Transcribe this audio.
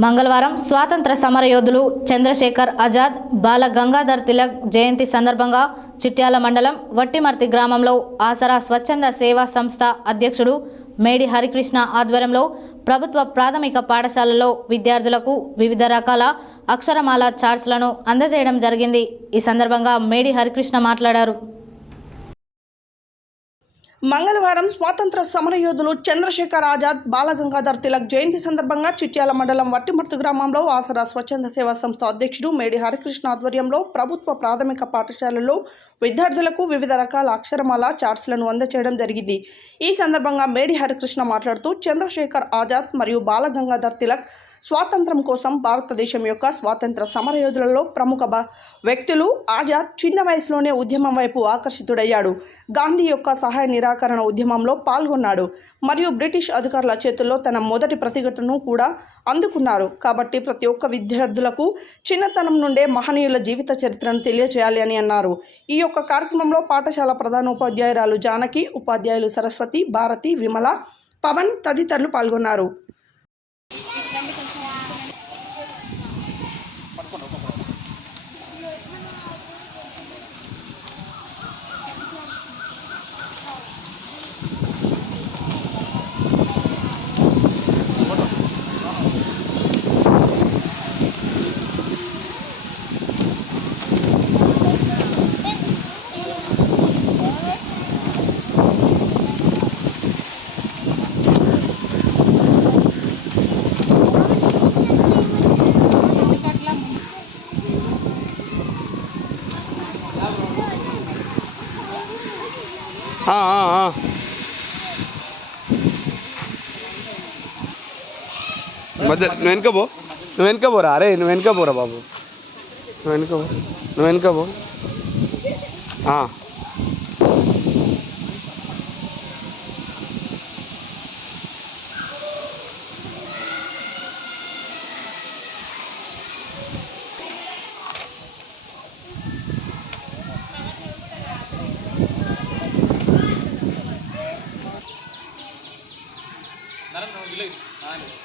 మంగళవారం స్వాతంత్ర సమరయోధులు చంద్రశేఖర్ ఆజాద్, బాల గంగాధర్ తిలక్ జయంతి సందర్భంగా చిట్యాల మండలం వట్టిమర్తి గ్రామంలో ఆసరా స్వచ్ఛంద సేవా సంస్థ అధ్యక్షుడు మేడి హరికృష్ణ ఆధ్వర్యంలో ప్రభుత్వ ప్రాథమిక పాఠశాలలో విద్యార్థులకు వివిధ రకాల అక్షరమాల చార్ట్స్లను అందజేయడం జరిగింది। ఈ సందర్భంగా మేడి హరికృష్ణ మాట్లాడారు। మంగళవారం స్వాతంత్ర సమరయోధులు చంద్రశేఖర్ ఆజాద్, బాల గంగాధర్ తిలక్ జయంతి సందర్భంగా చిట్యాల మండలం వట్టిమర్తి గ్రామంలో ఆసరా స్వచ్ఛంద సేవా సంస్థ అధ్యక్షుడు మేడి హరికృష్ణ ఆధ్వర్యంలో ప్రభుత్వ ప్రాథమిక పాఠశాలలో విద్యార్థులకు వివిధ రకాల అక్షరమాల చార్ట్స్లను అందజేయడం జరిగింది। ఈ సందర్భంగా మేడి హరికృష్ణ మాట్లాడుతూ చంద్రశేఖర్ ఆజాద్ మరియు బాల గంగాధర్ తిలక్ స్వాతంత్రం కోసం భారతదేశం యొక్క స్వాతంత్ర సమరయోధులలో ప్రముఖ వ్యక్తులు। ఆజాద్ చిన్న వయసులోనే ఉద్యమం వైపు ఆకర్షితుడయ్యాడు। గాంధీ యొక్క సహాయ నిరాకరణ ఉద్యమంలో పాల్గొన్నాడు మరియు బ్రిటిష్ అధికారుల చేతుల్లో తన మొదటి ప్రతిఘటనను కూడా అందుకున్నారు। కాబట్టి ప్రతి ఒక్క విద్యార్థులకు చిన్నతనం నుండే మహనీయుల జీవిత చరిత్రను తెలియజేయాలి అని అన్నారు। ఈ యొక్క కార్యక్రమంలో పాఠశాల ప్రధానోపాధ్యాయురాలు జానకి, ఉపాధ్యాయులు సరస్వతి, భారతి, విమల, పవన్ తదితరులు పాల్గొన్నారు। మధ్య నువ్వు వెనక పోరా, అరే నువ్వు వెనక పోరా బాబు, నువ్వు వెనక పో। నరం